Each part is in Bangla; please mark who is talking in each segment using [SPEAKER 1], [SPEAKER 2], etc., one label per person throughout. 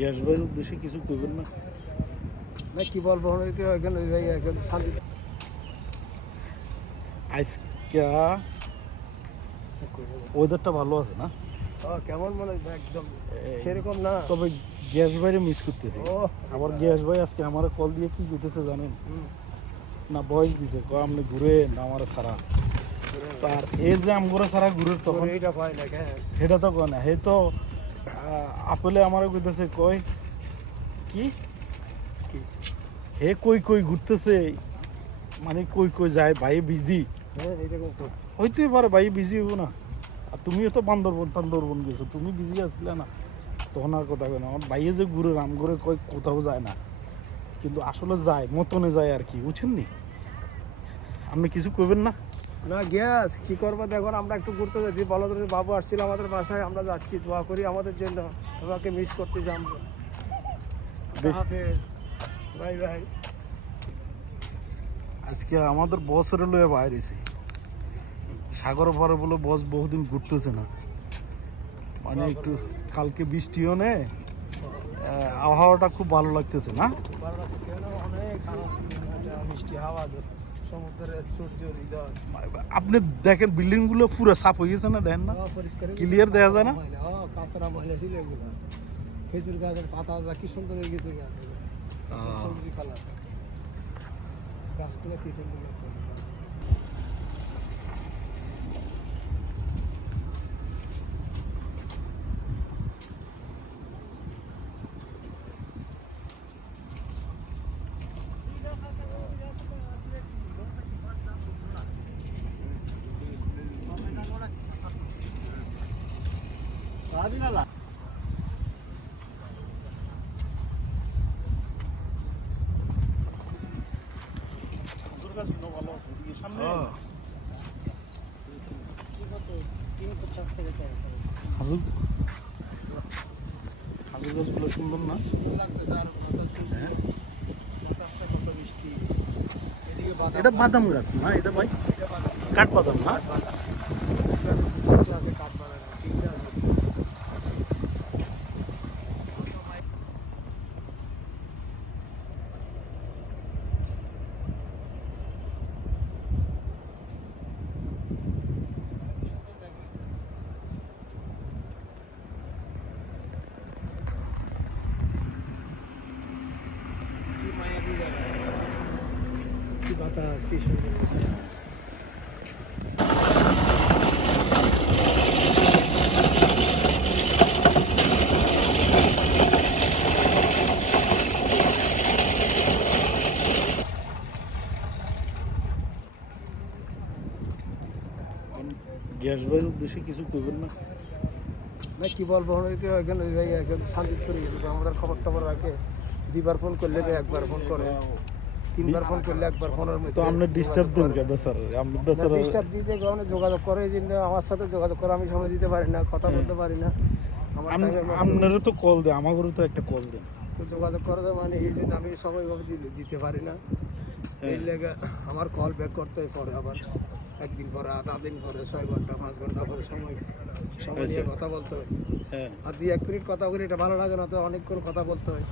[SPEAKER 1] গ্যাস ভাইয়ের উদ্দেশ্যে কিছু করবেন না।
[SPEAKER 2] না কি বলব হইতে এখানে এখানে শান্তি
[SPEAKER 1] আজকে ওয়েদারটা ভালো আছে না?
[SPEAKER 2] কেমন মনে একদম সেরকম না।
[SPEAKER 1] তবে গ্যাস ভাইরে মিস করতেছি। আবার গ্যাস ভাই আজকে আমার কল দিয়ে কি করতেছে জানেন? না বয়স দিছে কয় আপনি ঘুরে না আমার সারা। তার এই যে আমগরে সারা ঘুরে তখন
[SPEAKER 2] না হ্যাঁ।
[SPEAKER 1] তো কয় না হে তো আপেলে আমার কইতেছে কয় কি? হে কই কই? ঘুরতেছে। মানে কই কই? যায় ভাই বিজি
[SPEAKER 2] হ্যাঁ এইরকম তো।
[SPEAKER 1] হইতেই পারে ভাই বিজি হইব না। আর তুমিও তো বান্দরবন টান্দরবন গেছো। তুমি বিজি আসলে না তখন আর কথা কয় না আমার ভাইয়ে যে ঘুরে রাম ঘুরে কয় কোথাও যায় না। কিন্তু আসলে যায় মতনে যায় আর কি বুঝছেন নি আপনি কিছু করবেন না?
[SPEAKER 2] না গ্যাস কি করব? দেখুন আমরা একটু ঘুরতে যাচ্ছি। বলো তো বাবু আসছিল আমাদের বাসায় আমরা যাচ্ছি। দোয়া করি আমাদের জন্য। তোমাকে মিস করতেছি আমরা হাফেজ। Bye bye.
[SPEAKER 1] আজকে আমাদের বসের লয়ে বাইরেছি সাগর পারে বলে বস বহুদিন ঘুরতেছে না। মানে একটু কালকে বৃষ্টিও নে আবহাওয়াটা খুব ভালো লাগতেছে না?
[SPEAKER 2] অনেক মিষ্টি হাওয়া
[SPEAKER 1] আপনি দেখেন বিল্ডিংগুলো পুরো সাফ হয়ে গেছে না দেখেন না?
[SPEAKER 2] ক্লিয়ার
[SPEAKER 1] Clear দেখা যায় না?
[SPEAKER 2] কাঁচরা মহিলা ছিল এগুলো। খেজুর গাছের পাতা কি সুন্দর হয়ে গেছে গাছগুলো কি সুন্দর লাগছে।
[SPEAKER 1] হ্যাঁ। খাজুর খাজুর গাছগুলো সুন্দর না? হ্যাঁ। এটা বাদাম গাছ না এটা ভাই? কাঠ বাদাম না?
[SPEAKER 2] কি বাতাস কি সুন্দর
[SPEAKER 1] গ্যাস ভাইয়ের উদ্দেশ্যে কিছু করবেন না
[SPEAKER 2] না কি বলব হইতে এখানে এখানে শান্তি করে গেছে আমাদের খবর টবর রাখে দুইবার ফোন করলে বা একবার ফোন করে তিনবার ফোন করলে একবার ফোনের মধ্যে
[SPEAKER 1] তো আপনি ডিস্টার্ব দেন কে বেচার আপনি বেচার
[SPEAKER 2] ডিস্টার্ব দিতে কারণে যোগাযোগ করে এই জন্য আমার সাথে যোগাযোগ করে আমি সময় দিতে পারি না কথা বলতে পারি না। আমার
[SPEAKER 1] আপনারও তো কল দেন আমাদেরও তো একটা কল দেন
[SPEAKER 2] তো যোগাযোগ করে দেয় মানে এই জন্য আমি সময়ভাবে দিতে পারি না। এই লেগে আমার কল ব্যাক করতে হয় পরে আবার। একদিন পরে আধা দিন পরে ছয় ঘণ্টা পাঁচ ঘণ্টা পরে সময় সময় নিয়ে কথা বলতে হয়।
[SPEAKER 1] হ্যাঁ।
[SPEAKER 2] আর দুই এক মিনিট কথা বলে এটা ভালো লাগে না তো অনেকক্ষণ কথা বলতে হয়।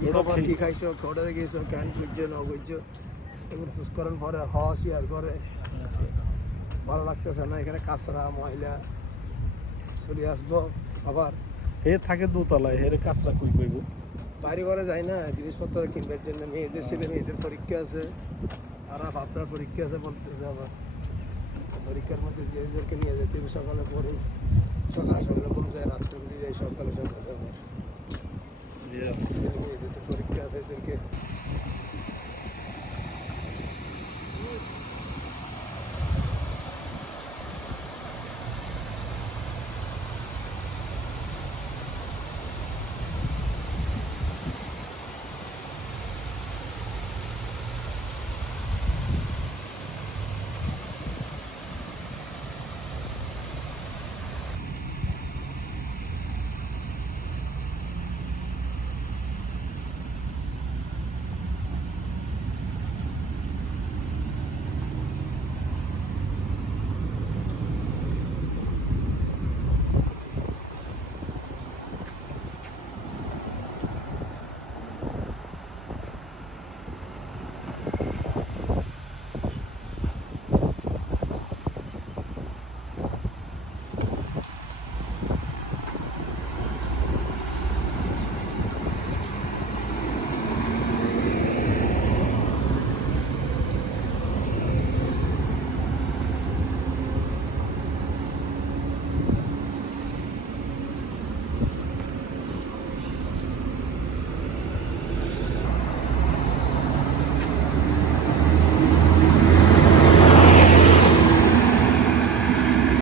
[SPEAKER 2] কি খাইছো কোটে গেছো কেন বুঝছ না বুঝছ এগুলো পুষ্করণ পরে হওয়া শেয়ার করে ভালো লাগতেছে না এখানে কাঁচরা ময়লা চলে আসব আবার।
[SPEAKER 1] হে থাকে দোতলায় হেরে কাজটা কই কইব?
[SPEAKER 2] বাড়ি ঘরে যাই না জিনিসপত্র কিনবার জন্য মেয়েদের ছেলে মেয়েদের পরীক্ষা আছে। আর আপনার পরীক্ষা আছে বলতেছে আবার। পরীক্ষার মধ্যে যেদেরকে নিয়ে যেতে হবে সকালে পড়ে সকালে সকালে ঘুম যায় রাত্রে ঘুরে যায় সকালে সকালে আবার। আপনাদেরকে